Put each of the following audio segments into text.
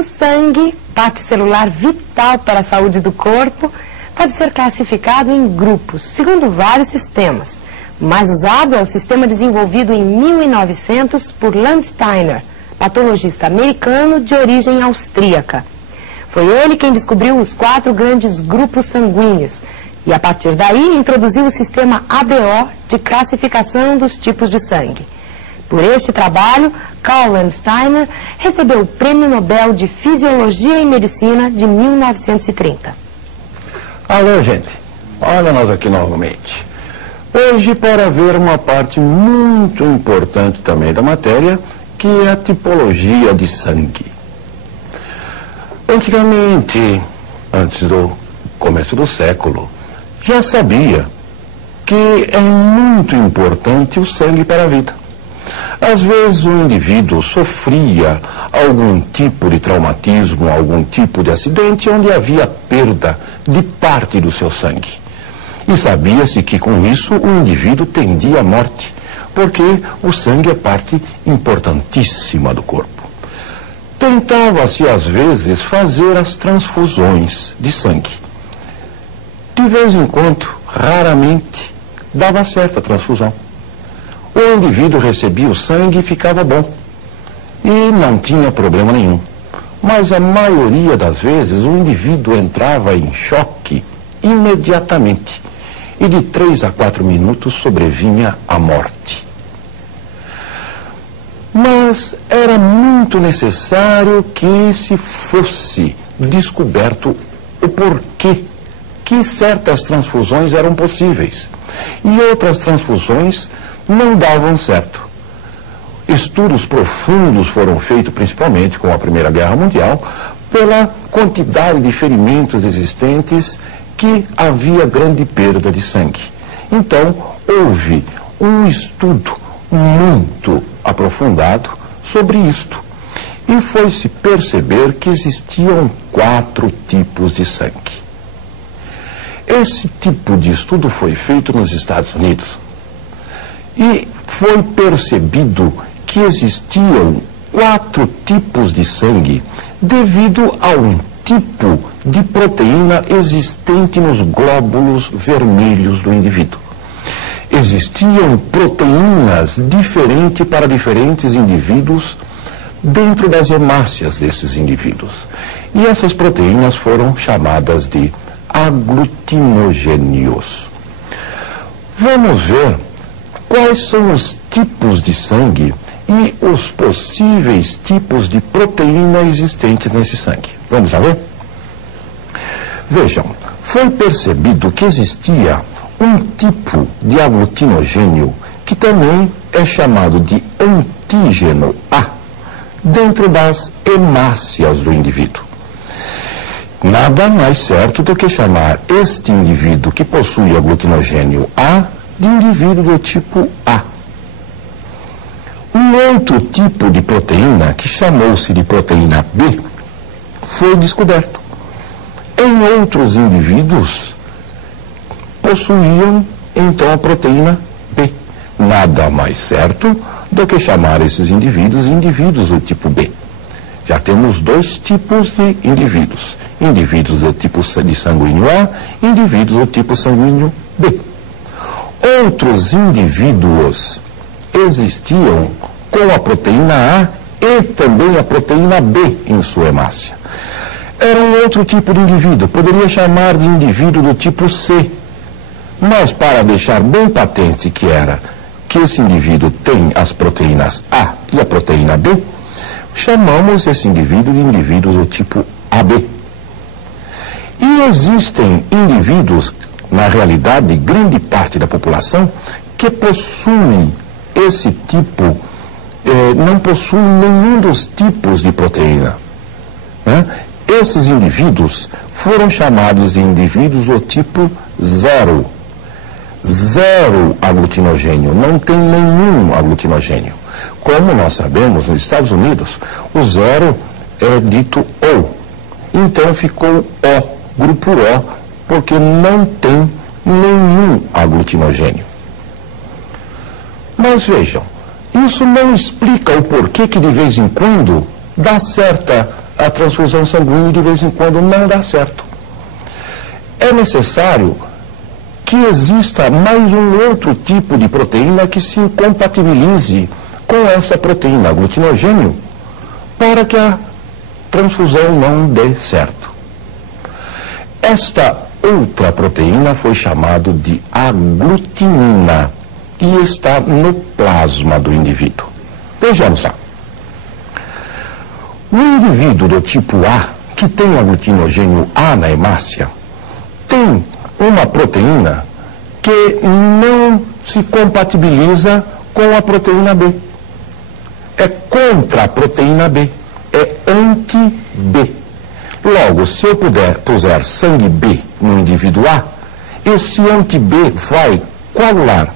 O sangue, parte celular vital para a saúde do corpo, pode ser classificado em grupos, segundo vários sistemas. O mais usado é o sistema desenvolvido em 1900 por Landsteiner, patologista americano de origem austríaca. Foi ele quem descobriu os 4 grandes grupos sanguíneos e, a partir daí, introduziu o sistema ABO de classificação dos tipos de sangue. Por este trabalho, Karl Landsteiner recebeu o Prêmio Nobel de Fisiologia e Medicina de 1930. Alô, gente. Olha nós aqui novamente. Hoje, para ver uma parte muito importante também da matéria, que é a tipologia de sangue. Antigamente, antes do começo do século, já sabia que é muito importante o sangue para a vida. Às vezes o indivíduo sofria algum tipo de traumatismo, algum tipo de acidente onde havia perda de parte do seu sangue. E sabia-se que com isso o indivíduo tendia à morte, porque o sangue é parte importantíssima do corpo. Tentava-se às vezes fazer as transfusões de sangue. De vez em quando, raramente, dava certo a transfusão. O indivíduo recebia o sangue e ficava bom. E não tinha problema nenhum. Mas a maioria das vezes o indivíduo entrava em choque imediatamente. E de 3 a 4 minutos sobrevinha a morte. Mas era muito necessário que se fosse descoberto o porquê que certas transfusões eram possíveis e outras transfusões não davam certo. Estudos profundos foram feitos, principalmente com a Primeira Guerra Mundial, pela quantidade de ferimentos existentes que havia grande perda de sangue. Então, houve um estudo muito aprofundado sobre isto. E foi-se perceber que existiam 4 tipos de sangue. Esse tipo de estudo foi feito nos Estados Unidos. E foi percebido que existiam 4 tipos de sangue devido a um tipo de proteína existente nos glóbulos vermelhos do indivíduo. Existiam proteínas diferentes para diferentes indivíduos dentro das hemácias desses indivíduos. E essas proteínas foram chamadas de aglutinogênios. Vamos ver quais são os tipos de sangue e os possíveis tipos de proteína existentes nesse sangue. Vamos lá ver? Vejam, foi percebido que existia um tipo de aglutinogênio que também é chamado de antígeno A dentro das hemácias do indivíduo. Nada mais certo do que chamar este indivíduo que possui aglutinogênio A de indivíduo do tipo A. Um outro tipo de proteína, que chamou-se de proteína B, foi descoberto. Em outros indivíduos, possuíam então a proteína B. Nada mais certo do que chamar esses indivíduos do tipo B. Já temos 2 tipos de indivíduos. Indivíduos do tipo de sanguíneo A, indivíduos do tipo sanguíneo B. Outros indivíduos existiam com a proteína A e também a proteína B em sua hemácia. Era um outro tipo de indivíduo, poderia chamar de indivíduo do tipo C. Mas para deixar bem patente que esse indivíduo tem as proteínas A e a proteína B, chamamos esse indivíduo de indivíduo do tipo AB. E existem indivíduos, na realidade, grande parte da população, que possuem esse tipo, não possuem nenhum dos tipos de proteína. Né? Esses indivíduos foram chamados de indivíduos do tipo 0. 0 aglutinogênio, não tem nenhum aglutinogênio. Como nós sabemos, nos Estados Unidos, o 0 é dito O. Então ficou O, grupo O, porque não tem nenhum aglutinogênio. Mas vejam, isso não explica o porquê que de vez em quando dá certa a transfusão sanguínea de vez em quando não dá certo. É necessário que exista mais um outro tipo de proteína que se compatibilize com essa proteína, aglutinogênio, para que a transfusão não dê certo. Esta outra proteína foi chamada de aglutinina e está no plasma do indivíduo. Vejamos lá. O indivíduo do tipo A, que tem aglutinogênio A na hemácia, tem uma proteína que não se compatibiliza com a proteína B. É contra a proteína B. É anti-B. Logo, se eu puser sangue B no indivíduo A, esse anti-B vai coagular,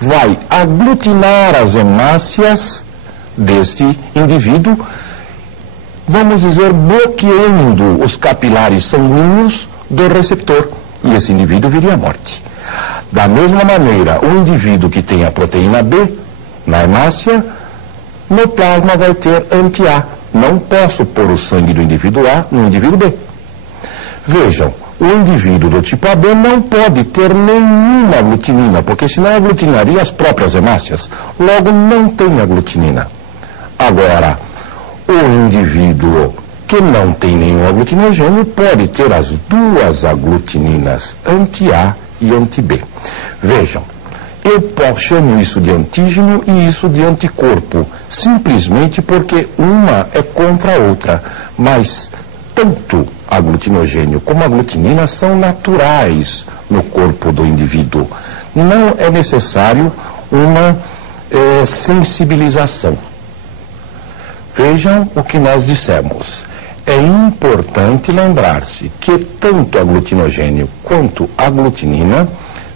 vai aglutinar as hemácias deste indivíduo, vamos dizer, bloqueando os capilares sanguíneos do receptor, e esse indivíduo viria à morte. Da mesma maneira, o indivíduo que tem a proteína B na hemácia, no plasma vai ter anti-A. Não posso pôr o sangue do indivíduo A no indivíduo B. Vejam, o indivíduo do tipo AB não pode ter nenhuma aglutinina, porque senão aglutinaria as próprias hemácias. Logo, não tem aglutinina. Agora, o indivíduo que não tem nenhum aglutinogênio pode ter as duas aglutininas, anti-A e anti-B. Vejam, eu chamo isso de antígeno e isso de anticorpo, simplesmente porque uma é contra a outra, mas tanto aglutinogênio como aglutinina são naturais no corpo do indivíduo. Não é necessário uma sensibilização. Vejam o que nós dissemos. É importante lembrar-se que tanto aglutinogênio quanto aglutinina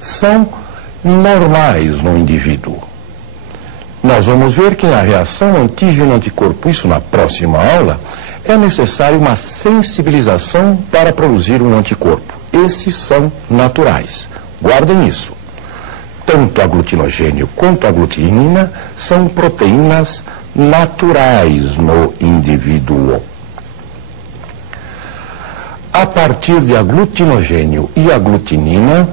são normais no indivíduo. Nós vamos ver que na reação antígeno-anticorpo, isso na próxima aula, é necessário uma sensibilização para produzir um anticorpo. Esses são naturais. Guardem isso. Tanto aglutinogênio quanto aglutinina são proteínas naturais no indivíduo. A partir de aglutinogênio e aglutinina,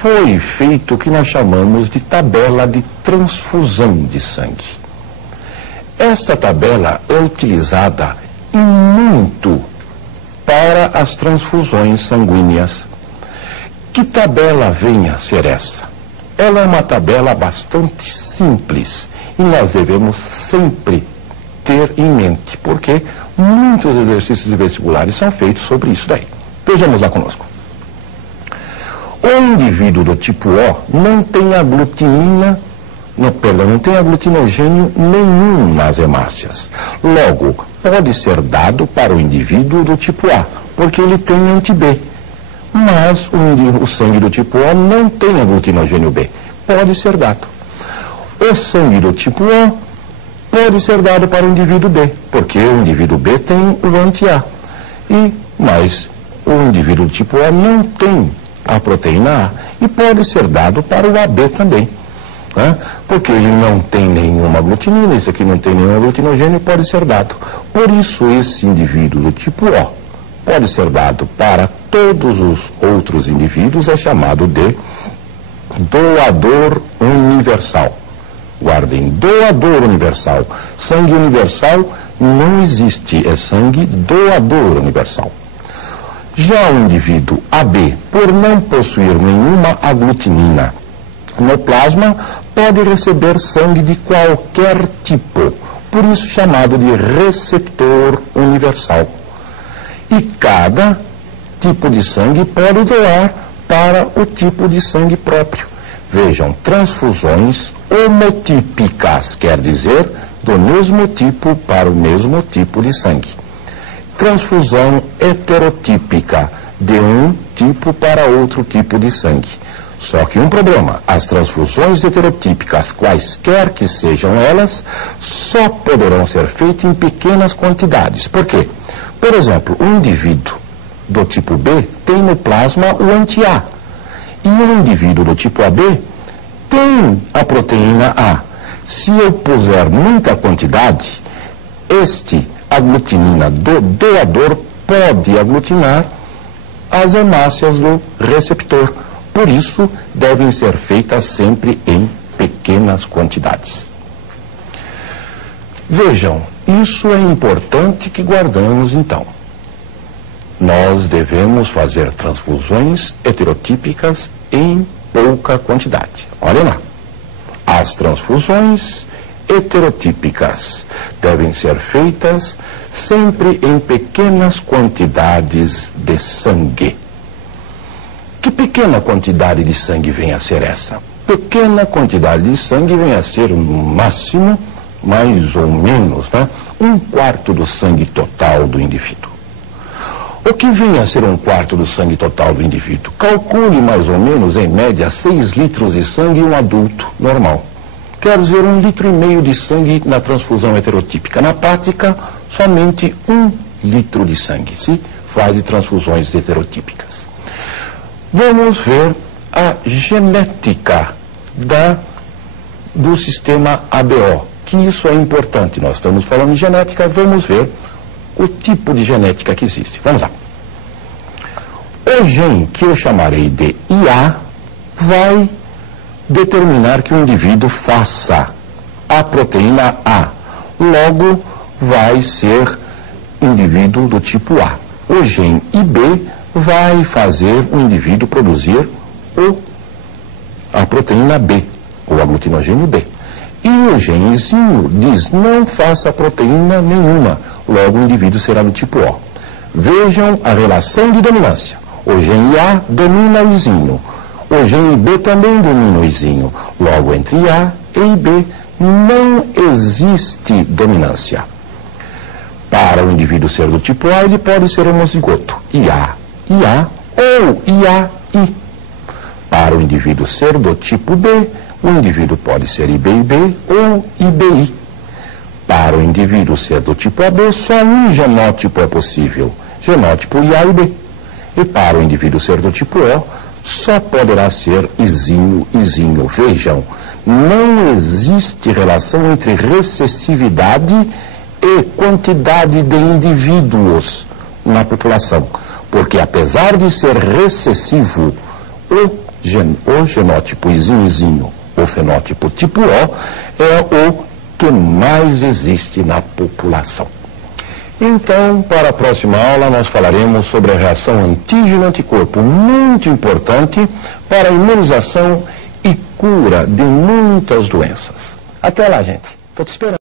foi feito o que nós chamamos de tabela de transfusão de sangue. Esta tabela é utilizada muito para as transfusões sanguíneas. Que tabela vem a ser essa? Ela é uma tabela bastante simples e nós devemos sempre ter em mente, porque muitos exercícios vestibulares são feitos sobre isso daí. Vejamos lá conosco. O indivíduo do tipo O não tem aglutinina, não tem aglutinogênio nenhum nas hemácias. Logo, pode ser dado para o indivíduo do tipo A, porque ele tem anti-B. Mas o sangue do tipo O não tem aglutinogênio B. Pode ser dado. O sangue do tipo O pode ser dado para o indivíduo B, porque o indivíduo B tem o anti-A. Mas o indivíduo do tipo O não tem a proteína A e pode ser dado para o AB também, né? Porque ele não tem nenhuma aglutinina, esse aqui não tem nenhum aglutinogênio, pode ser dado. Por isso, esse indivíduo do tipo O pode ser dado para todos os outros indivíduos, é chamado de doador universal. Guardem, doador universal. Sangue universal não existe, é sangue doador universal. Já o indivíduo AB, por não possuir nenhuma aglutinina no plasma, pode receber sangue de qualquer tipo, por isso chamado de receptor universal. E cada tipo de sangue pode doar para o tipo de sangue próprio. Vejam, transfusões homotípicas, quer dizer, do mesmo tipo para o mesmo tipo de sangue. Transfusão heterotípica, de um tipo para outro tipo de sangue. Só que um problema, as transfusões heterotípicas, quaisquer que sejam elas, só poderão ser feitas em pequenas quantidades. Por quê? Por exemplo, um indivíduo do tipo B tem no plasma o anti-A. E um indivíduo do tipo AB tem a proteína A. Se eu puser muita quantidade, este aglutinina do doador pode aglutinar as hemácias do receptor. Por isso, devem ser feitas sempre em pequenas quantidades. Vejam, isso é importante que guardamos então. Nós devemos fazer transfusões heterotípicas em pouca quantidade. Olha lá. As transfusões heterotípicas devem ser feitas sempre em pequenas quantidades de sangue. Que pequena quantidade de sangue vem a ser essa? Pequena quantidade de sangue vem a ser, no máximo, mais ou menos, né, 1/4 do sangue total do indivíduo. O que vem a ser 1/4 do sangue total do indivíduo? Calcule mais ou menos, em média, 6 litros de sangue em um adulto normal. Quer dizer, 1,5 litro de sangue na transfusão heterotípica. Na prática, somente 1 litro de sangue se faz de transfusões heterotípicas. Vamos ver a genética do sistema ABO, que isso é importante. Nós estamos falando de genética, vamos ver o tipo de genética que existe. Vamos lá. O gene que eu chamarei de IA vai determinar que o indivíduo faça a proteína A. Logo, vai ser indivíduo do tipo A. O gene IB vai fazer o indivíduo produzir a proteína B, o aglutinogênio B. E o genezinho diz, não faça proteína nenhuma, logo o indivíduo será do tipo O. Vejam a relação de dominância. O gene A domina o izinho, o gene B também domina o izinho, logo entre A e IB não existe dominância. Para o indivíduo ser do tipo A, ele pode ser homozigoto, IA ou IAI. Para o indivíduo ser do tipo B, o indivíduo pode ser IBIB ou IBI. Para o indivíduo ser do tipo AB, só um genótipo é possível, genótipo IAIB. E para o indivíduo ser do tipo O, só poderá ser izinho. Vejam, não existe relação entre recessividade e quantidade de indivíduos na população, porque apesar de ser recessivo, o genótipo izinho, o fenótipo tipo O, é o que mais existe na população. Então, para a próxima aula, nós falaremos sobre a reação antígeno-anticorpo, muito importante para a imunização e cura de muitas doenças. Até lá, gente. Estou te esperando.